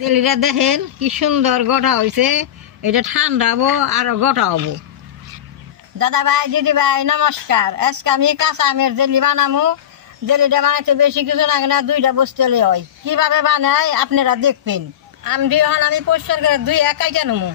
জেলিটা দেখেন কি সুন্দর গোটা হয়েছে। এটা ঠান্ডা হবো আরো গোটা হবো। দাদা ভাই দিদি ভাই নমস্কার। আজকে আমি কাঁচা আমের জেলি বানাবো। জেলিটা বানাইতে বেশি কিছু লাগে না, 2টা বস্তু হলে হয়। কিভাবে বানাই আপনারা দেখবেন। আম দিয়ে আমি পরিষ্কার করে 2 একাইটা নেবো।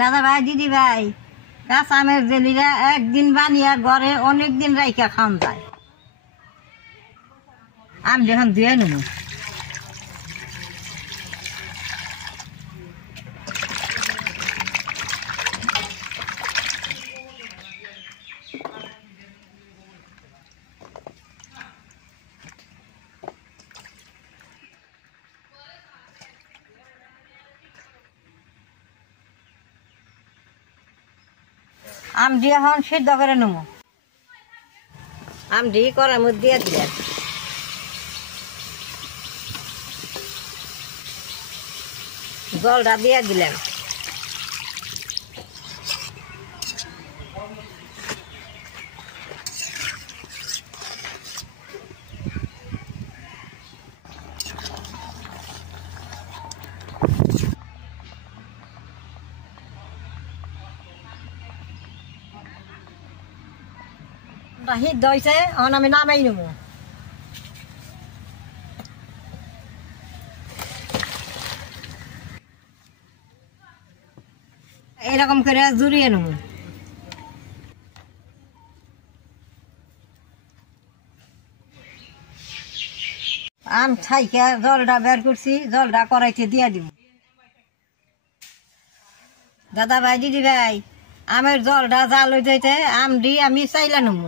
দাদা ভাই দিদি ভাই কাঁচা আমের জেলিটা একদিন বানিয়ে ঘরে অনেক দিন রাইখা খাওয়া যায়। আম যখন ধুয়ে নেব। আমটি এখন সিদ্ধ করে নেব। আমটি কড়ার মধ্যে দিয়ে দিলাম। জলটা দিয়ে দিলাম। সিদ্ধ হয়েছে, এখন আমি নামাই নেব। এরকম করে জুড়িয়ে নেব। আম ছাইকে জলটা বের করছি, জলটা কড়াইতে দিয়ে দিব। দাদা ভাই দিদি ভাই আমের জলটা জাল হয়ে যাইতে আমটি আমি চাইলা নেব।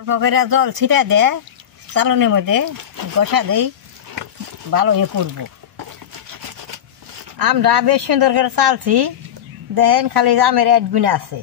অল্প করে জল ছিটা দেয় চালনের মধ্যে বসা দেই, ভালো হয়ে করবো। আমরা বেশ সুন্দর করে চালছি, দেখেন খালি আমের এক গুণে আছে।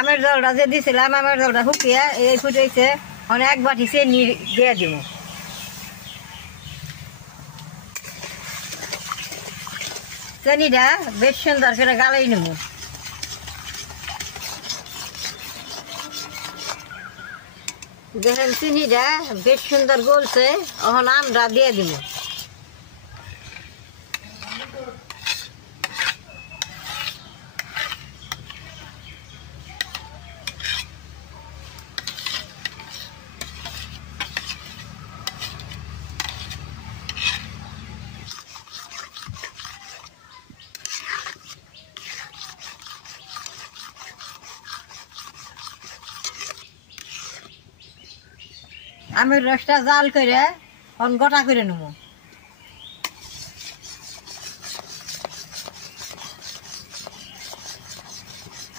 আমের জলটা যে দিছিলাম, আমের জলটা শুকিয়ে এই ফুটেছে, অনেক বাটি চিনি দিয়ে দিব। চিনিটা বেশ সুন্দর করে গালাই নেব। দেখেন চিনিটা বেশ সুন্দর গলছে, এখন আমরা দিয়ে দিব। আমের রসটা জাল করে গোটা করে নেব।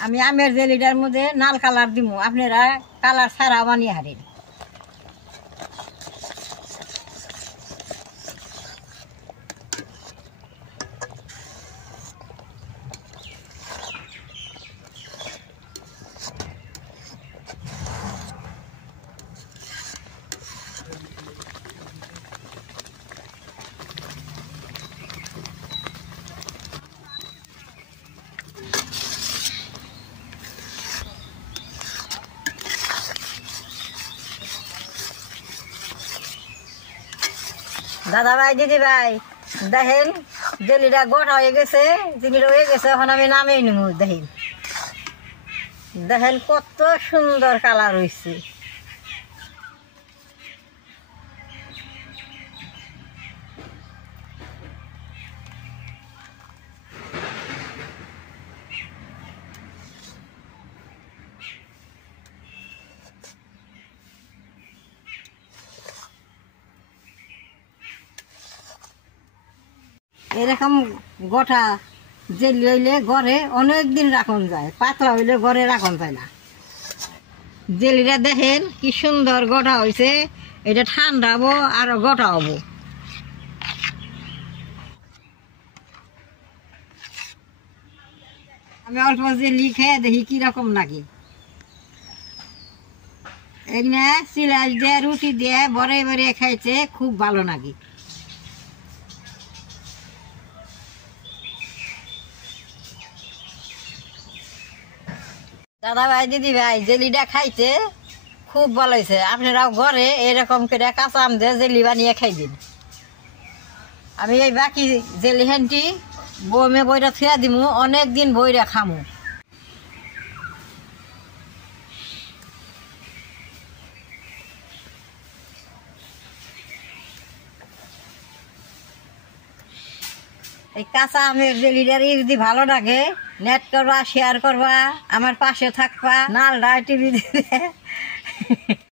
আমি আমের জেলিটার মধ্যে লাল কালার দিব, আপনারা কালার ছাড়া বানিয়ে হারেন। দাদা ভাই দিদি ভাই দেখেন জেলিটা গোটা হয়ে গেছে, জিনিসটা হয়ে গেছে, এখন আমি নামেই নিব। দেখেন দেখেন কত সুন্দর কালার হয়েছে। এরকম গোটা জেলি হইলে ঘরে অনেক দিন রাখুন যায়, পাতলা হইলে ঘরে রাখুন যায় না। জেলিটা দেখেন কি সুন্দর গোটা হয়েছে, এটা ঠান্ডা হবো আর গোটা হবো। আমি অল্প জেলি খেয়ে দেখি কিরকম নাকি। এখানে সিলাস দিয়ে রুটি দিয়ে বড়ে বড়ে খাইছে, খুব ভালো নাকি। দাদা ভাই দিদি ভাই জেলিটা খাইছে খুব ভালো হয়েছে। আপনারাও ঘরে এরকম করে কাঁচা আম দিয়ে জেলি বানিয়ে খাইবেন। আমি এই বাকি জেলি হ্যান্টি বমে বইটা থুয়া দিমু, অনেক দিন বইরা খামু। এই কাঁচা আমের জেলিটার যদি ভালো লাগে নেট করবা, শেয়ার করবা, আমার পাশে থাকবা, নাল টিভি দিবে।